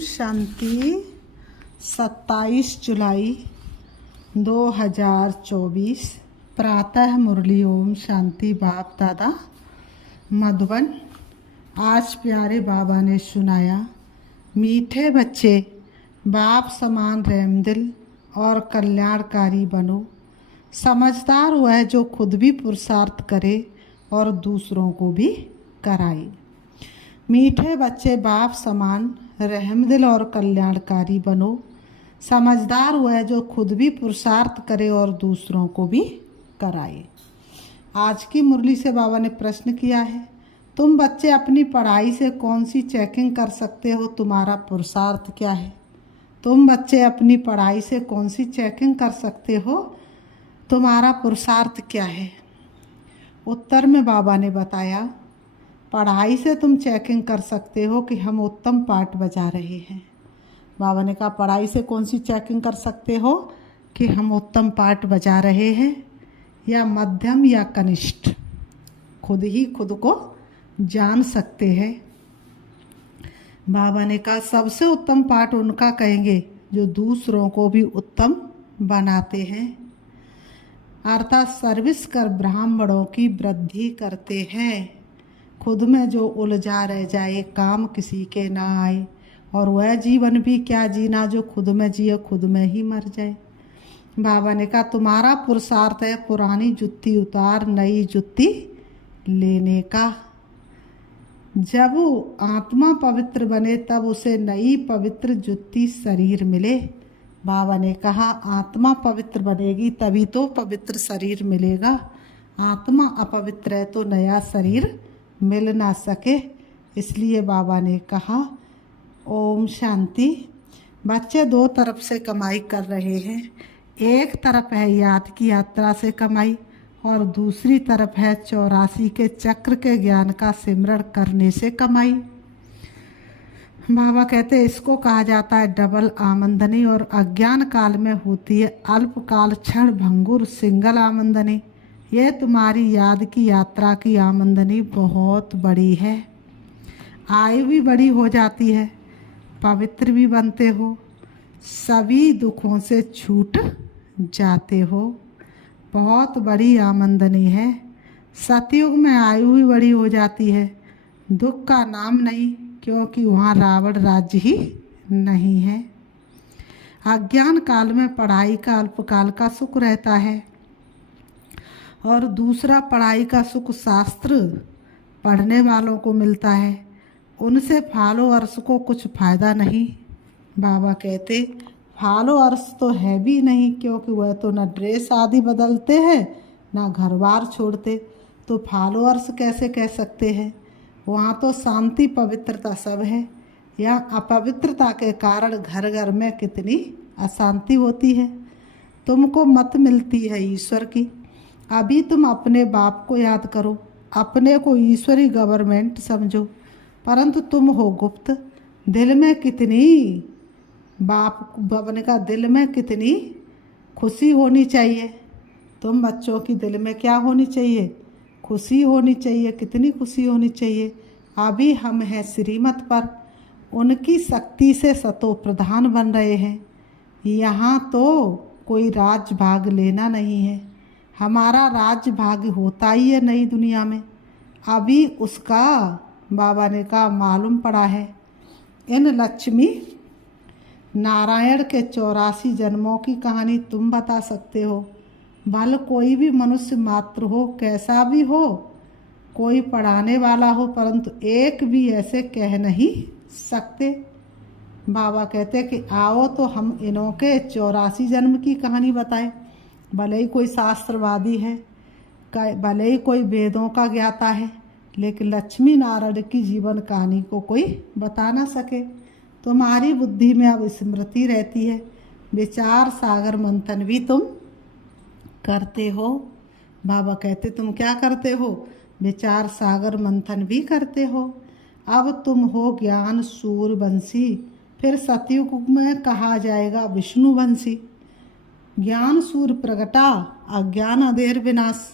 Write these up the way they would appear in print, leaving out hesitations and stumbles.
शांति 27 जुलाई 2024 प्रातः मुरली। ओम शांति। बाप दादा मधुबन। आज प्यारे बाबा ने सुनाया, मीठे बच्चे बाप समान रहमदिल और कल्याणकारी बनो। समझदार वह जो खुद भी पुरुषार्थ करे और दूसरों को भी कराए। मीठे बच्चे बाप समान रहमदिल और कल्याणकारी बनो। समझदार वह जो खुद भी पुरुषार्थ करे और दूसरों को भी कराए। आज की मुरली से बाबा ने प्रश्न किया है, तुम बच्चे अपनी पढ़ाई से कौन सी चेकिंग कर सकते हो? तुम्हारा पुरुषार्थ क्या है? तुम बच्चे अपनी पढ़ाई से कौन सी चेकिंग कर सकते हो? तुम्हारा पुरुषार्थ क्या है? उत्तर में बाबा ने बताया, पढ़ाई से तुम चेकिंग कर सकते हो कि हम उत्तम पाठ बजा रहे हैं। बाबा ने कहा, पढ़ाई से कौन सी चेकिंग कर सकते हो कि हम उत्तम पाठ बजा रहे हैं या मध्यम या कनिष्ठ। खुद ही खुद को जान सकते हैं। बाबा ने कहा, सबसे उत्तम पाठ उनका कहेंगे जो दूसरों को भी उत्तम बनाते हैं, अर्थात सर्विस कर ब्राह्मणों की वृद्धि करते हैं। खुद में जो उलझा रह जाए, काम किसी के ना आए, और वह जीवन भी क्या जीना जो खुद में जिए खुद में ही मर जाए। बाबा ने कहा, तुम्हारा पुरुषार्थ है पुरानी जुत्ती उतार नई जुत्ती लेने का। जब वो आत्मा पवित्र बने तब उसे नई पवित्र जुत्ती शरीर मिले। बाबा ने कहा, आत्मा पवित्र बनेगी तभी तो पवित्र शरीर मिलेगा। आत्मा अपवित्र है तो नया शरीर मिल ना सके। इसलिए बाबा ने कहा, ओम शांति। बच्चे दो तरफ से कमाई कर रहे हैं। एक तरफ है याद की यात्रा से कमाई और दूसरी तरफ है 84 के चक्र के ज्ञान का सिमरण करने से कमाई। बाबा कहते हैं, इसको कहा जाता है डबल आमंदनी, और अज्ञान काल में होती है अल्पकाल क्षण भंगुर सिंगल आमंदनी। यह तुम्हारी याद की यात्रा की आमंदनी बहुत बड़ी है। आयु भी बड़ी हो जाती है, पवित्र भी बनते हो, सभी दुखों से छूट जाते हो। बहुत बड़ी आमंदनी है। सतयुग में आयु भी बड़ी हो जाती है, दुख का नाम नहीं, क्योंकि वहाँ रावण राज्य ही नहीं है। अज्ञान काल में पढ़ाई का अल्पकाल का सुख रहता है, और दूसरा पढ़ाई का सुख शास्त्र पढ़ने वालों को मिलता है। उनसे फॉलोअर्स को कुछ फ़ायदा नहीं। बाबा कहते, फॉलोअर्स तो है भी नहीं, क्योंकि वह तो न ड्रेस आदि बदलते हैं ना घर बार छोड़ते, तो फॉलोअर्स कैसे कह सकते हैं? वहाँ तो शांति पवित्रता सब है। यहाँ अपवित्रता के कारण घर घर में कितनी अशांति होती है। तुमको मत मिलती है ईश्वर की। अभी तुम अपने बाप को याद करो, अपने को ईश्वरी गवर्नमेंट समझो, परंतु तुम हो गुप्त। दिल में कितनी बाबा ने कहा, दिल में कितनी खुशी होनी चाहिए। तुम बच्चों की दिल में क्या होनी चाहिए? खुशी होनी चाहिए। कितनी खुशी होनी चाहिए। अभी हम हैं श्रीमत पर, उनकी शक्ति से सतो प्रधान बन रहे हैं। यहाँ तो कोई राज भाग लेना नहीं है। हमारा राज भाग होता ही है नई दुनिया में। अभी उसका बाबा ने कहा मालूम पड़ा है। इन लक्ष्मी नारायण के 84 जन्मों की कहानी तुम बता सकते हो। भले कोई भी मनुष्य मात्र हो, कैसा भी हो, कोई पढ़ाने वाला हो, परंतु एक भी ऐसे कह नहीं सकते। बाबा कहते कि आओ तो हम इन्हों के 84 जन्म की कहानी बताएं। भले ही कोई शास्त्रवादी है, भले ही कोई वेदों का ज्ञाता है, लेकिन लक्ष्मी नारायण की जीवन कहानी को कोई बता ना सके। तुम्हारी बुद्धि में अब स्मृति रहती है, विचार सागर मंथन भी तुम करते हो। बाबा कहते, तुम क्या करते हो? विचार सागर मंथन भी करते हो। अब तुम हो ज्ञान सूर्यवंशी, फिर सतयुग में कहा जाएगा विष्णुवंशी। ज्ञान सूर्य प्रगटा, अज्ञान अधेर विनाश।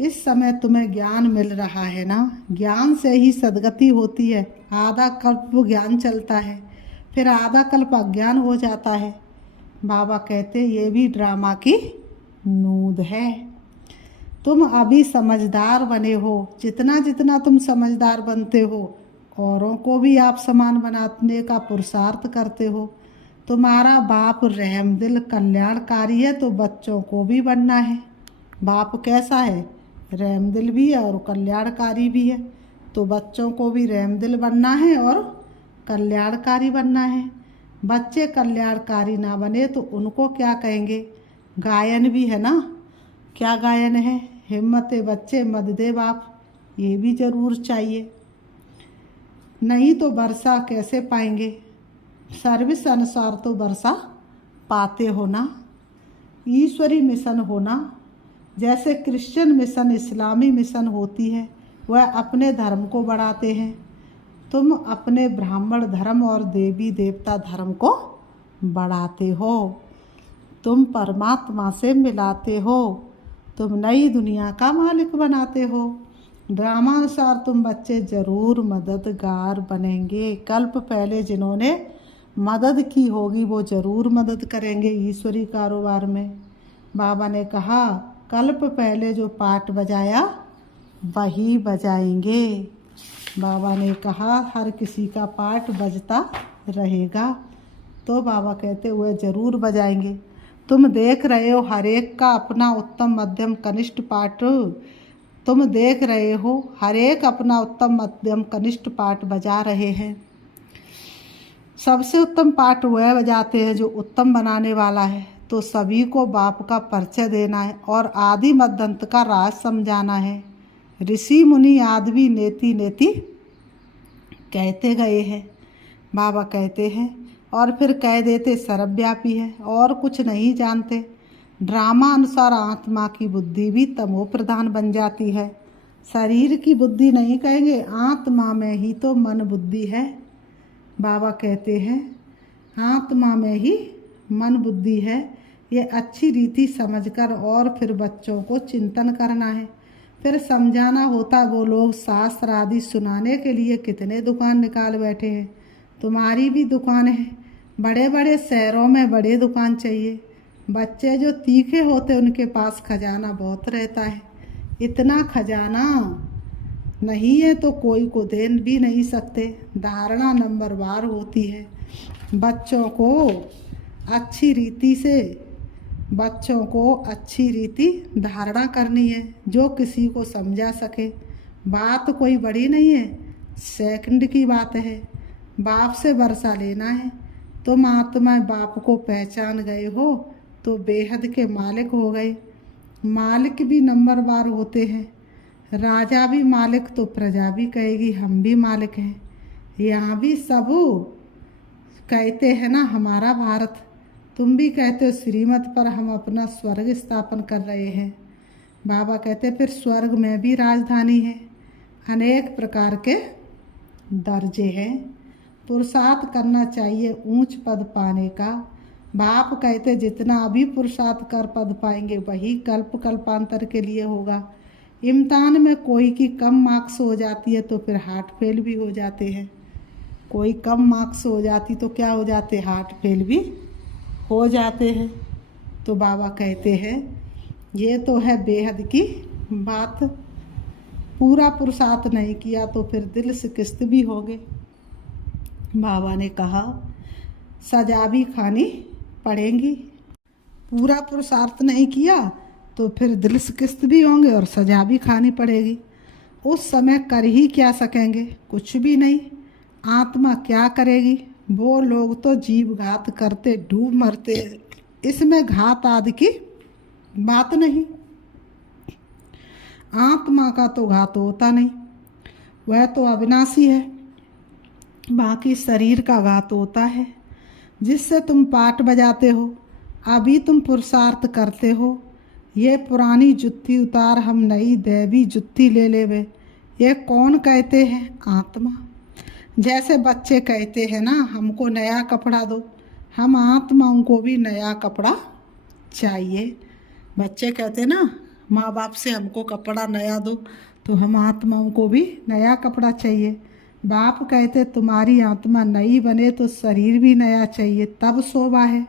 इस समय तुम्हें ज्ञान मिल रहा है ना, ज्ञान से ही सदगति होती है। आधा कल्प ज्ञान चलता है, फिर आधा कल्प अज्ञान हो जाता है। बाबा कहते ये भी ड्रामा की नूंद है। तुम अभी समझदार बने हो, जितना जितना तुम समझदार बनते हो औरों को भी आप समान बनाने का पुरुषार्थ करते हो। तुम्हारा बाप रहमदिल कल्याणकारी है तो बच्चों को भी बनना है। बाप कैसा है? रहमदिल भी है और कल्याणकारी भी है, तो बच्चों को भी रहमदिल बनना है और कल्याणकारी बनना है। बच्चे कल्याणकारी ना बने तो उनको क्या कहेंगे? गायन भी है ना, क्या गायन है? हिम्मते बच्चे मत दे बाप, ये भी ज़रूर चाहिए, नहीं तो वर्षा कैसे पाएंगे? सर्विस अनुसार तो वर्षा पाते हो ना। ईश्वरी मिशन होना, जैसे क्रिश्चियन मिशन इस्लामी मिशन होती है, वह अपने धर्म को बढ़ाते हैं। तुम अपने ब्राह्मण धर्म और देवी देवता धर्म को बढ़ाते हो। तुम परमात्मा से मिलाते हो। तुम नई दुनिया का मालिक बनाते हो। ड्रामानुसार तुम बच्चे जरूर मददगार बनेंगे। कल्प पहले जिन्होंने मदद की होगी वो जरूर मदद करेंगे ईश्वरी कारोबार में। बाबा ने कहा कल्प पहले जो पाठ बजाया वही बजाएंगे। बाबा ने कहा हर किसी का पाठ बजता रहेगा, तो बाबा कहते हुए ज़रूर बजाएंगे। तुम देख रहे हो हर एक का अपना उत्तम मध्यम कनिष्ठ पाठ, तुम देख रहे हो हर एक अपना उत्तम मध्यम कनिष्ठ पाठ बजा रहे हैं। सबसे उत्तम पाठ वह बजाते हैं जो उत्तम बनाने वाला है। तो सभी को बाप का परिचय देना है और आदि मध्य अंत का राज समझाना है। ऋषि मुनि आदि नेति नेति कहते गए हैं। बाबा कहते हैं और फिर कह देते सर्वव्यापी है और कुछ नहीं जानते। ड्रामा अनुसार आत्मा की बुद्धि भी तमो प्रधान बन जाती है। शरीर की बुद्धि नहीं कहेंगे, आत्मा में ही तो मन बुद्धि है। बाबा कहते हैं आत्मा में ही मन बुद्धि है। ये अच्छी रीति समझकर और फिर बच्चों को चिंतन करना है। फिर समझाना होता। वो लोग शास्त्र आदि सुनाने के लिए कितने दुकान निकाल बैठे हैं। तुम्हारी भी दुकान है। बड़े बड़े शहरों में बड़े दुकान चाहिए। बच्चे जो तीखे होते उनके पास खजाना बहुत रहता है। इतना खजाना नहीं है तो कोई को दे भी नहीं सकते। धारणा नंबरवार होती है। बच्चों को अच्छी रीति धारणा करनी है जो किसी को समझा सके। बात कोई बड़ी नहीं है, सेकंड की बात है। बाप से वर्षा लेना है। तुम आत्मा बाप को पहचान गए हो तो बेहद के मालिक हो गए। मालिक भी नंबरवार होते हैं। राजा भी मालिक तो प्रजा भी कहेगी हम भी मालिक हैं। यहाँ भी सब कहते हैं ना हमारा भारत। तुम भी कहते हो श्रीमत पर हम अपना स्वर्ग स्थापन कर रहे हैं। बाबा कहते फिर स्वर्ग में भी राजधानी है। अनेक प्रकार के दर्जे हैं। पुरुषार्थ करना चाहिए ऊंच पद पाने का। बाप कहते जितना अभी पुरुषार्थ कर पद पाएंगे वही कल्प कल्पांतर के लिए होगा। इम्तिहान में कोई की कम मार्क्स हो जाती है तो फिर हार्ट फेल भी हो जाते हैं। कोई कम मार्क्स हो जाती तो क्या हो जाते? हार्ट फेल भी हो जाते हैं। तो बाबा कहते हैं ये तो है बेहद की बात। पूरा पुरुषार्थ नहीं किया तो फिर दिल से किस्त भी होंगे। बाबा ने कहा सजा भी खानी पड़ेगी। पूरा पुरुषार्थ नहीं किया तो फिर दिल से किस्त भी होंगे और सजा भी खानी पड़ेगी। उस समय कर ही क्या सकेंगे? कुछ भी नहीं। आत्मा क्या करेगी? वो लोग तो जीव घात करते डूब मरते, इसमें घात आदि की बात नहीं। आत्मा का तो घात होता नहीं, वह तो अविनाशी है। बाकी शरीर का घात होता है जिससे तुम पाठ बजाते हो। अभी तुम पुरुषार्थ करते हो। ये पुरानी जुत्ती उतार हम नई दैवी जुत्ती ले लेवे। ये कौन कहते हैं? आत्मा। जैसे बच्चे कहते हैं ना हमको नया कपड़ा दो, हम आत्माओं को भी नया कपड़ा चाहिए। बच्चे कहते ना माँ बाप से हमको कपड़ा नया दो, तो हम आत्माओं को भी नया कपड़ा चाहिए। बाप कहते तुम्हारी आत्मा नई बने तो शरीर भी नया चाहिए, तब शोभा है।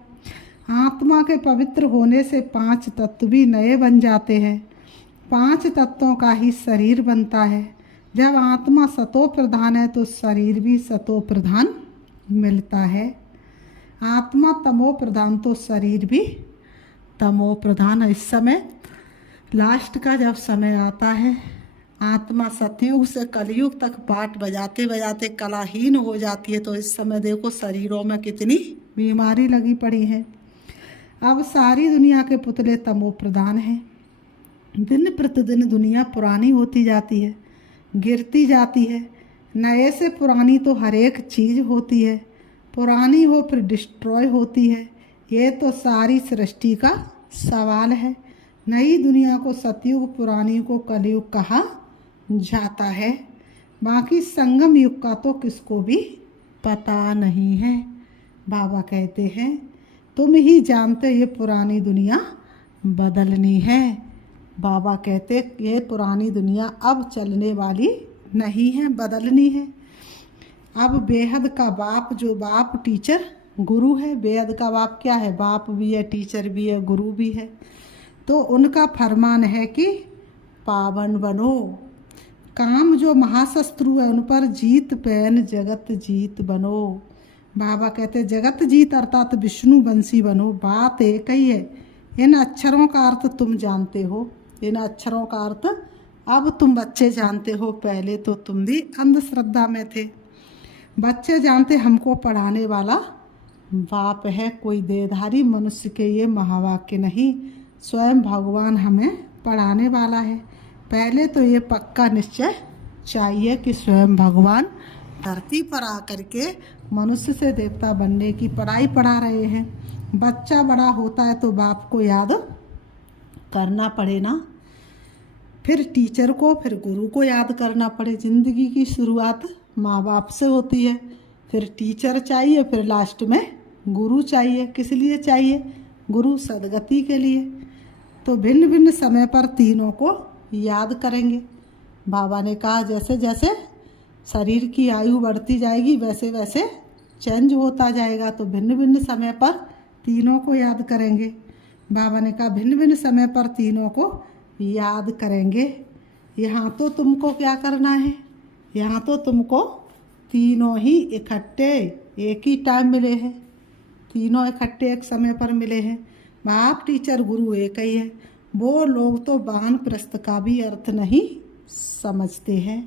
आत्मा के पवित्र होने से 5 तत्व भी नए बन जाते हैं। 5 तत्वों का ही शरीर बनता है। जब आत्मा सतो प्रधान है तो शरीर भी सतो प्रधान मिलता है। आत्मा तमो प्रधान तो शरीर भी तमो प्रधान है। इस समय लास्ट का जब समय आता है, आत्मा सतयुग से कलयुग तक पाठ बजाते बजाते कलाहीन हो जाती है, तो इस समय देखो शरीरों में कितनी बीमारी लगी पड़ी है। अब सारी दुनिया के पुतले तमो प्रधान हैं। दिन प्रतिदिन दुनिया पुरानी होती जाती है, गिरती जाती है। नए से पुरानी तो हर एक चीज़ होती है, पुरानी हो फिर डिस्ट्रॉय होती है। ये तो सारी सृष्टि का सवाल है। नई दुनिया को सतयुग, पुरानी को कलयुग कहा जाता है। बाकी संगम युग का तो किसको भी पता नहीं है। बाबा कहते हैं तुम ही जानते ये पुरानी दुनिया बदलनी है। बाबा कहते ये पुरानी दुनिया अब चलने वाली नहीं है, बदलनी है। अब बेहद का बाप, जो बाप टीचर गुरु है, बेहद का बाप क्या है? बाप भी है, टीचर भी है, गुरु भी है। तो उनका फरमान है कि पावन बनो। काम जो महाशत्रु है उन पर जीत पैन जगत जीत बनो। बाबा कहते जगत जीत अर्थात विष्णु वंशी बनो। बात एक ही है। इन अक्षरों का अर्थ तुम जानते हो, इन अक्षरों का अर्थ अब तुम बच्चे जानते हो। पहले तो तुम भी अंधश्रद्धा में थे। बच्चे जानते हमको पढ़ाने वाला बाप है, कोई देहधारी मनुष्य के ये महावाक्य नहीं, स्वयं भगवान हमें पढ़ाने वाला है। पहले तो ये पक्का निश्चय चाहिए कि स्वयं भगवान धरती पर आकर के मनुष्य से देवता बनने की पढ़ाई पढ़ा रहे हैं। बच्चा बड़ा होता है तो बाप को याद करना पड़े ना, फिर टीचर को, फिर गुरु को याद करना पड़े। ज़िंदगी की शुरुआत माँ बाप से होती है, फिर टीचर चाहिए, फिर लास्ट में गुरु चाहिए। किस लिए चाहिए? गुरु सदगति के लिए। तो भिन्न भिन्न समय पर तीनों को याद करेंगे। बाबा ने कहा जैसे जैसे शरीर की आयु बढ़ती जाएगी वैसे वैसे चेंज होता जाएगा, तो भिन्न भिन्न समय पर तीनों को याद करेंगे। बाबा ने कहा भिन्न भिन्न समय पर तीनों को याद करेंगे। यहाँ तो तुमको क्या करना है? यहाँ तो तुमको तीनों ही इकट्ठे एक ही टाइम मिले हैं, तीनों इकट्ठे एक समय पर मिले हैं। बाप टीचर गुरु एक ही है। वो लोग तो वानप्रस्थ का भी अर्थ नहीं समझते हैं।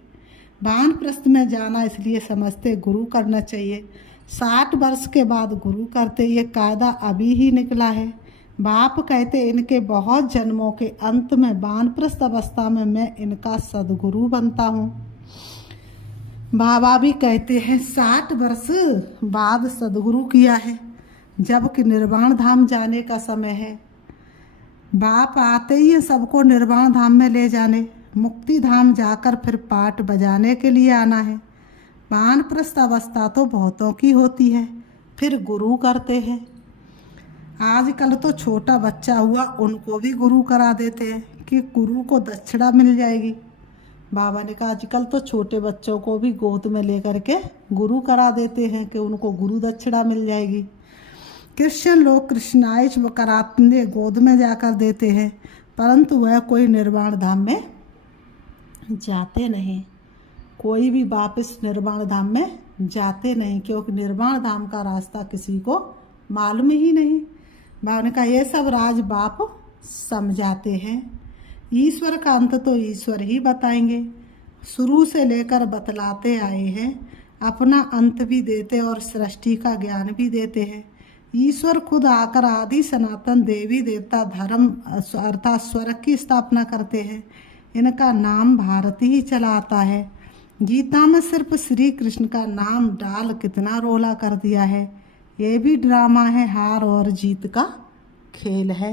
वानप्रस्थ में जाना इसलिए समझते गुरु करना चाहिए। 60 वर्ष के बाद गुरु करते, ये कायदा अभी ही निकला है। बाप कहते इनके बहुत जन्मों के अंत में वानप्रस्थ अवस्था में मैं इनका सदगुरु बनता हूँ। बाबा भी कहते हैं 60 वर्ष बाद सदगुरु किया है, जबकि निर्वाण धाम जाने का समय है। बाप आते ही सबको निर्वाण धाम में ले जाने, मुक्ति धाम जाकर फिर पाठ बजाने के लिए आना है। वानप्रस्थ अवस्था तो बहुतों की होती है, फिर गुरु करते हैं। आजकल तो छोटा बच्चा हुआ उनको भी गुरु करा देते हैं कि गुरु को दक्षिणा मिल जाएगी। बाबा ने कहा आजकल तो छोटे बच्चों को भी गोद में लेकर के गुरु करा देते हैं कि उनको गुरु दक्षिणा मिल जाएगी। क्रिश्चियन लोग कृष्णाइज कराते गोद में जाकर देते हैं, परंतु वह कोई निर्वाण धाम में जाते नहीं। कोई भी वापस निर्वाण धाम में जाते नहीं, क्योंकि निर्वाण धाम का रास्ता किसी को मालूम ही नहीं। बाबा ने कहा ये सब राज बाप समझाते हैं। ईश्वर का अंत तो ईश्वर ही बताएंगे। शुरू से लेकर बतलाते आए हैं, अपना अंत भी देते और सृष्टि का ज्ञान भी देते हैं। ईश्वर खुद आकर आदि सनातन देवी देवता धर्म अर्थात स्वर्ग की स्थापना करते हैं। इनका नाम भारती ही चलाता है। गीता में सिर्फ श्री कृष्ण का नाम डाल कितना रोला कर दिया है। ये भी ड्रामा है, हार और जीत का खेल है।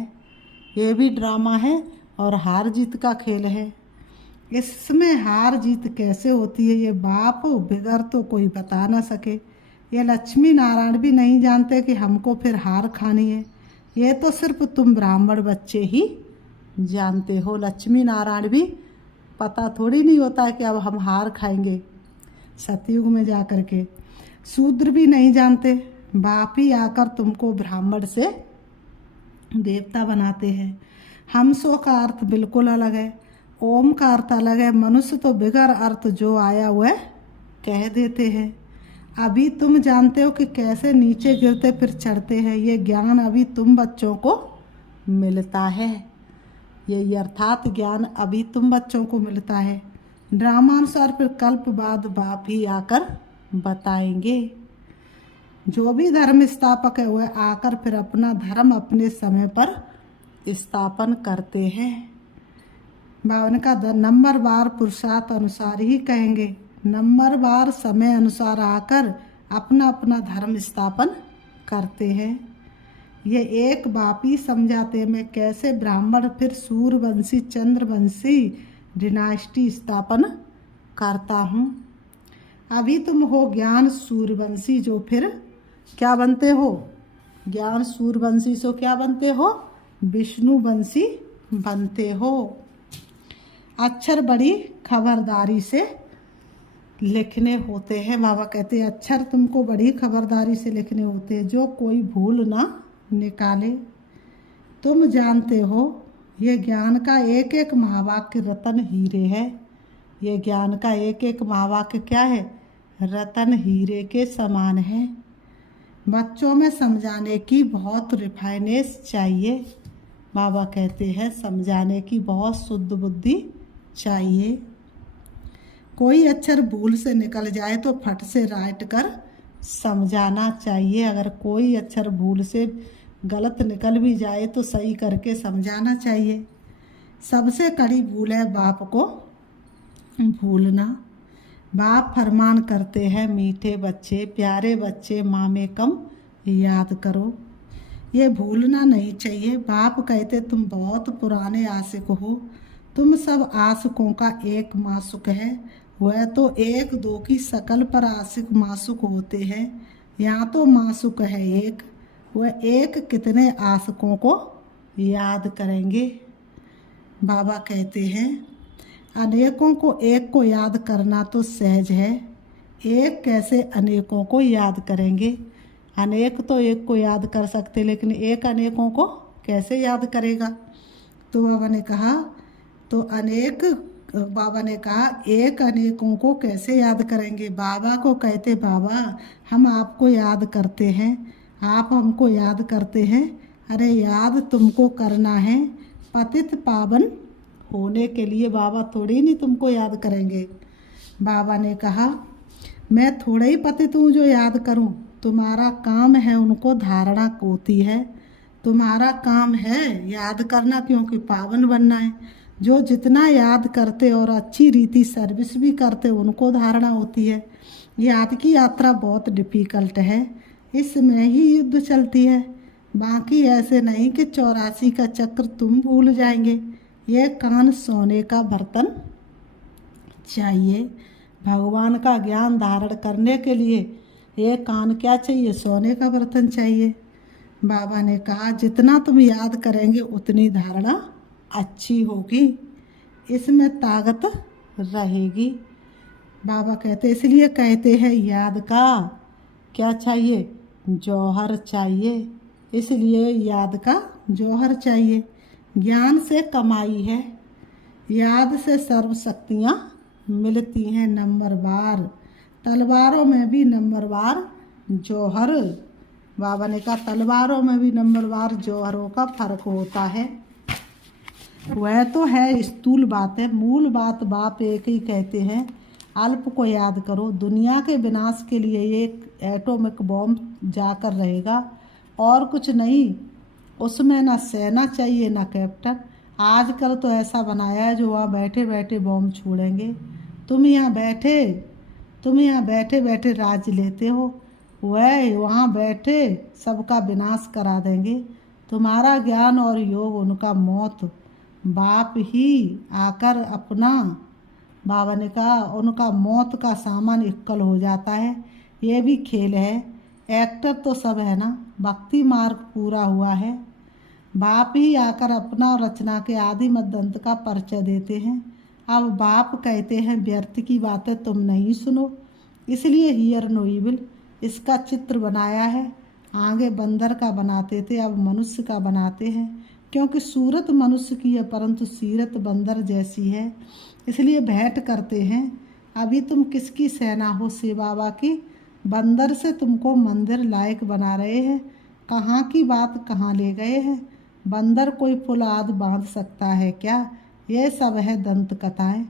ये भी ड्रामा है और हार जीत का खेल है। इसमें हार जीत कैसे होती है ये बाप बिगर तो कोई बता ना सके। ये लक्ष्मी नारायण भी नहीं जानते कि हमको फिर हार खानी है। ये तो सिर्फ तुम ब्राह्मण बच्चे ही जानते हो। लक्ष्मी नारायण भी पता थोड़ी नहीं होता है कि अब हम हार खाएंगे। सतयुग में जा कर के। शूद्र भी नहीं जानते, बाप ही आकर तुमको ब्राह्मण से देवता बनाते हैं। हमसो का अर्थ बिल्कुल अलग है, ओम का अर्थ अलग है। मनुष्य तो बिगर अर्थ जो आया वह कह देते हैं। अभी तुम जानते हो कि कैसे नीचे गिरते फिर चढ़ते हैं। ये ज्ञान अभी तुम बच्चों को मिलता है। ये अर्थात ज्ञान अभी तुम बच्चों को मिलता है। ड्रामानुसार फिर कल्प बाद बाप ही आकर बताएंगे। जो भी धर्म स्थापक है वह आकर फिर अपना धर्म अपने समय पर स्थापन करते हैं। बावन का नंबर बार पुरुषार्थ अनुसार ही कहेंगे। नंबर बार समय अनुसार आकर अपना अपना धर्म स्थापन करते हैं। ये एक बाप ही समझाते हैं मैं कैसे ब्राह्मण फिर सूर्यवंशी चंद्रवंशी डिनास्टी स्थापन करता हूँ। अभी तुम हो ज्ञान सूर्यवंशी, जो फिर क्या बनते हो? ज्ञान सूर्यवंशी से क्या बनते हो? विष्णुवंशी बनते हो। अक्षर बड़ी खबरदारी से लिखने होते हैं। बाबा कहते हैं अक्षर तुमको बड़ी खबरदारी से लिखने होते हैं, जो कोई भूल ना निकाले। तुम जानते हो ये ज्ञान का एक एक महावाक्य रतन हीरे है। ये ज्ञान का एक एक महावाक्य क्या है? रतन हीरे के समान है। बच्चों में समझाने की बहुत रिफाइनेस चाहिए। बाबा कहते हैं समझाने की बहुत शुद्ध बुद्धि चाहिए। कोई अक्षर भूल से निकल जाए तो फट से राइट कर समझाना चाहिए। अगर कोई अक्षर भूल से गलत निकल भी जाए तो सही करके समझाना चाहिए। सबसे कड़ी भूल है बाप को भूलना। बाप फरमान करते हैं मीठे बच्चे प्यारे बच्चे माँ में कम याद करो। ये भूलना नहीं चाहिए। बाप कहते तुम बहुत पुराने आशिक हो। तुम सब आशिकों का एक मासुक है। वह तो एक दो की शकल पर आशिक मासुक होते हैं। यहाँ तो मासुक है एक। वह एक कितने आशिकों को याद करेंगे। बाबा कहते हैं अनेकों को एक को याद करना तो सहज है, एक कैसे अनेकों को याद करेंगे। अनेक तो एक को याद कर सकते, लेकिन एक अनेकों को कैसे याद करेगा। तो बाबा ने कहा एक अनेकों को कैसे याद करेंगे। बाबा को कहते बाबा हम आपको याद करते हैं, आप हमको याद करते हैं। अरे याद तुमको करना है पतित पावन होने के लिए। बाबा थोड़ी नहीं तुमको याद करेंगे। बाबा ने कहा मैं थोड़े ही पतित हूँ जो याद करूँ। तुम्हारा काम है उनको धारणा होती है। तुम्हारा काम है याद करना, क्योंकि पावन बनना है। जो जितना याद करते और अच्छी रीति सर्विस भी करते उनको धारणा होती है। याद की यात्रा बहुत डिफ़िकल्ट है, इसमें ही युद्ध चलती है। बाकी ऐसे नहीं कि 84 का चक्र तुम भूल जाएंगे। ये कान सोने का बर्तन चाहिए। भगवान का ज्ञान धारण करने के लिए ये कान क्या चाहिए? सोने का बर्तन चाहिए। बाबा ने कहा जितना तुम याद करेंगे उतनी धारणा अच्छी होगी, इसमें ताकत रहेगी। बाबा कहते इसलिए कहते हैं याद का क्या चाहिए? जौहर चाहिए। इसलिए याद का जौहर चाहिए। ज्ञान से कमाई है, याद से सर्व शक्तियाँ मिलती हैं नंबरवार। तलवारों में भी नंबरवार जौहर। बाबा ने कहा तलवारों में भी नंबरवार जौहरों का फर्क होता है। वह तो है स्थूल बात है, मूल बात बाप एक ही कहते हैं अल्प को याद करो। दुनिया के विनाश के लिए एक एटॉमिक बॉम्ब जाकर रहेगा और कुछ नहीं। उसमें ना सेना चाहिए ना कैप्टन। आजकल तो ऐसा बनाया है जो वहाँ बैठे बैठे बॉम्ब छोड़ेंगे। तुम यहाँ बैठे बैठे राज लेते हो, वह वहाँ बैठे सबका विनाश करा देंगे। तुम्हारा ज्ञान और योग उनका मौत। बाप ही आकर अपना, बाबा ने कहा उनका मौत का सामान इक्कल हो जाता है। ये भी खेल है। एक्टर तो सब है ना, भक्ति मार्ग पूरा हुआ है। बाप ही आकर अपना और रचना के आदि मध्य अंत का परिचय देते हैं। अब बाप कहते हैं व्यर्थ की बातें तुम नहीं सुनो, इसलिए हियर नो इविल इसका चित्र बनाया है। आगे बंदर का बनाते थे, अब मनुष्य का बनाते हैं, क्योंकि सूरत मनुष्य की है परंतु सीरत बंदर जैसी है, इसलिए भेंट करते हैं। अभी तुम किसकी सेना हो? शिव बाबा की। बंदर से तुमको मंदिर लायक बना रहे हैं। कहाँ की बात कहाँ ले गए हैं? बंदर कोई पुल आदि बांध सकता है क्या? ये सब है दंत कथाएं।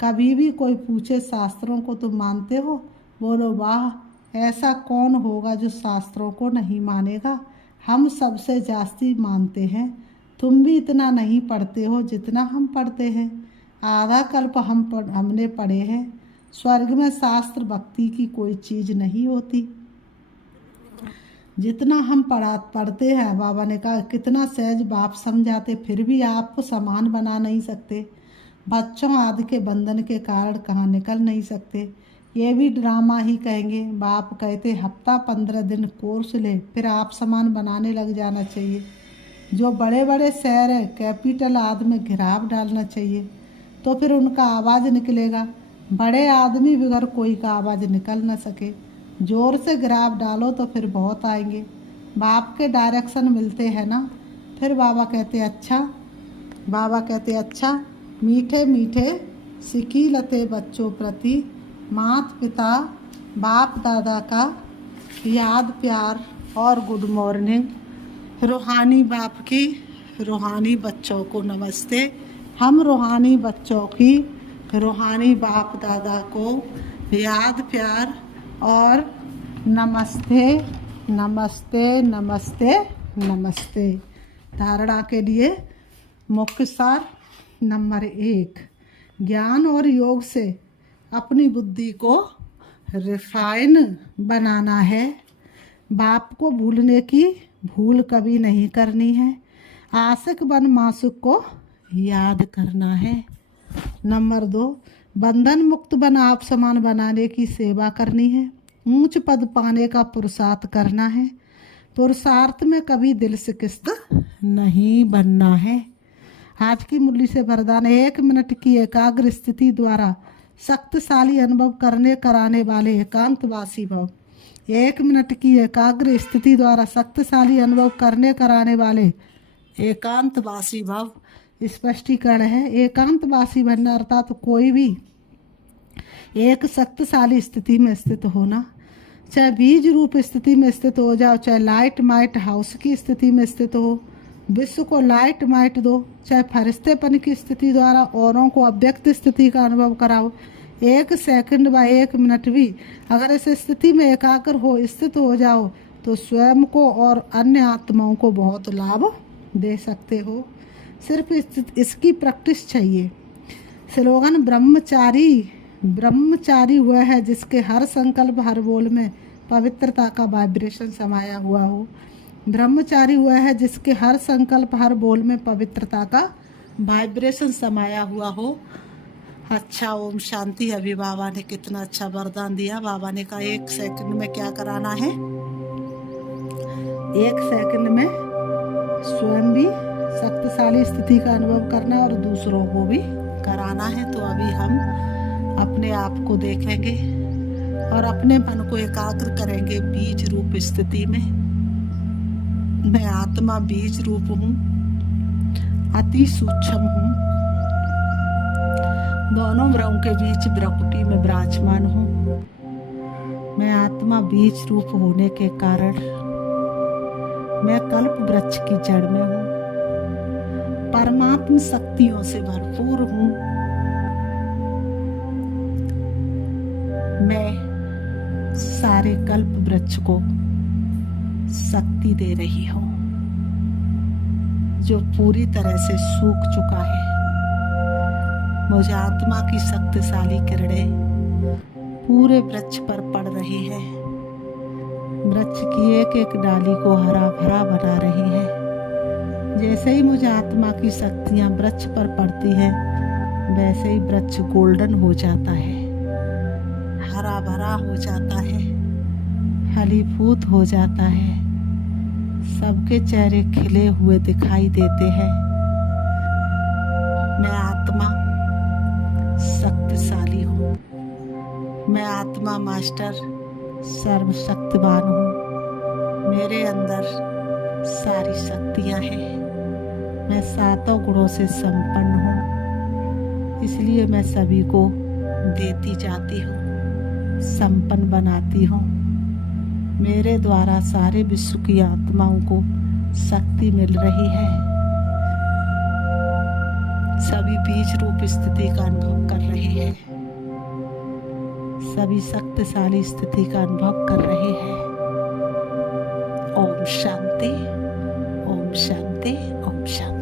कभी भी कोई पूछे शास्त्रों को तुम मानते हो? बोलो वाह, ऐसा कौन होगा जो शास्त्रों को नहीं मानेगा। हम सबसे जास्ती मानते हैं। तुम भी इतना नहीं पढ़ते हो जितना हम पढ़ते हैं। आधा कल्प हमने पढ़े हैं। स्वर्ग में शास्त्र भक्ति की कोई चीज़ नहीं होती। जितना हम पढ़ते हैं, बाबा ने कहा कितना सहज बाप समझाते, फिर भी आपको समान बना नहीं सकते। बच्चों आदि के बंधन के कारण कहाँ निकल नहीं सकते। ये भी ड्रामा ही कहेंगे। बाप कहते हफ्ता 15 दिन कोर्स ले, फिर आप समान बनाने लग जाना चाहिए। जो बड़े बड़े शहर है, कैपिटल आदि में घिराव डालना चाहिए, तो फिर उनका आवाज़ निकलेगा। बड़े आदमी बगैर कोई का आवाज़ निकल न सके। जोर से गिराव डालो तो फिर बहुत आएंगे। बाप के डायरेक्शन मिलते हैं ना। फिर बाबा कहते अच्छा, मीठे मीठे सिकीलते बच्चों प्रति माता पिता बाप दादा का याद प्यार और गुड मॉर्निंग। रूहानी बाप की रूहानी बच्चों को नमस्ते। हम रूहानी बच्चों की रूहानी बाप दादा को याद प्यार और नमस्ते नमस्ते नमस्ते नमस्ते। धारणा के लिए मुख्य सार नंबर 1, ज्ञान और योग से अपनी बुद्धि को रिफाइन बनाना है। बाप को भूलने की भूल कभी नहीं करनी है। आशिक बन मासुक को याद करना है। नंबर 2, बंधन मुक्त बन आप समान बनाने की सेवा करनी है। ऊंच पद पाने का पुरुषार्थ करना है। पुरुषार्थ में कभी दिल से किस्त नहीं बनना है। आज की मुरली से वरदान 1 मिनट की एकाग्र स्थिति द्वारा शक्तिशाली अनुभव कराने वाले एकांतवासी भव। 1 मिनट की एकाग्र स्थिति द्वारा शक्तिशाली अनुभव कराने वाले एकांतवासी भव। स्पष्टीकरण है, एकांतवासी बनना अर्थात कोई भी एक शक्तिशाली स्थिति में स्थित होना। चाहे बीज रूप स्थिति में स्थित हो जाओ, चाहे लाइट माइट हाउस की स्थिति में स्थित हो, विश्व को लाइट माइट दो, चाहे फरिश्तेपन की स्थिति द्वारा औरों को अव्यक्त स्थिति का अनुभव कराओ। 1 सेकंड व 1 मिनट भी अगर इस स्थिति में एकाग्र हो स्थित हो जाओ तो स्वयं को और अन्य आत्माओं को बहुत लाभ दे सकते हो। सिर्फ इसकी प्रैक्टिस चाहिए। स्लोगन ब्रह्मचारी हुआ है जिसके हर संकल्प हर बोल में पवित्रता का वाइब्रेशन समाया हुआ हो। ब्रह्मचारी हुआ है जिसके हर संकल्प हर बोल में पवित्रता का वाइब्रेशन समाया हुआ हो। अच्छा, ओम शांति। अभी बाबा ने कितना अच्छा वरदान दिया। बाबा ने कहा 1 सेकंड में क्या कराना है? 1 सेकंड में स्वयं भी शक्तिशाली स्थिति का अनुभव करना और दूसरों को भी कराना है। तो अभी हम अपने आप को देखेंगे और अपने मन को एकाग्र करेंगे बीज रूप स्थिति में। मैं आत्मा बीज रूप हूँ, अति सूक्ष्म हूँ, दोनों व्रहों के बीच ब्रकुटी में विराजमान हूँ। मैं आत्मा बीज रूप होने के कारण मैं कल्प वृक्ष की जड़ में हूँ, परमात्म शक्तियों से भरपूर हूँ। मैं सारे कल्प वृक्ष को शक्ति दे रही हूँ जो पूरी तरह से सूख चुका है। मुझे आत्मा की शक्तिशाली किरणें पूरे वृक्ष पर पड़ रही है। वृक्ष की एक एक डाली को हरा भरा बना रही है। जैसे ही मुझे आत्मा की शक्तियाँ वृक्ष पर पड़ती हैं, वैसे ही वृक्ष गोल्डन हो जाता है, हरा भरा हो जाता है, फलीभूत हो जाता है। सबके चेहरे खिले हुए दिखाई देते हैं। मैं आत्मा शक्तिशाली हूँ। मैं आत्मा मास्टर सर्वशक्तिमान हूँ। मेरे अंदर सारी शक्तियाँ हैं। मैं 7 गुणों से संपन्न हूँ, इसलिए मैं सभी को देती जाती हूँ, संपन्न बनाती हूँ। मेरे द्वारा सारे विश्व की आत्माओं को शक्ति मिल रही है। सभी बीज रूप स्थिति का अनुभव कर रहे हैं, सभी शक्तिशाली स्थिति का अनुभव कर रहे हैं। ओम शांति, ओम शांति, ओम शांति।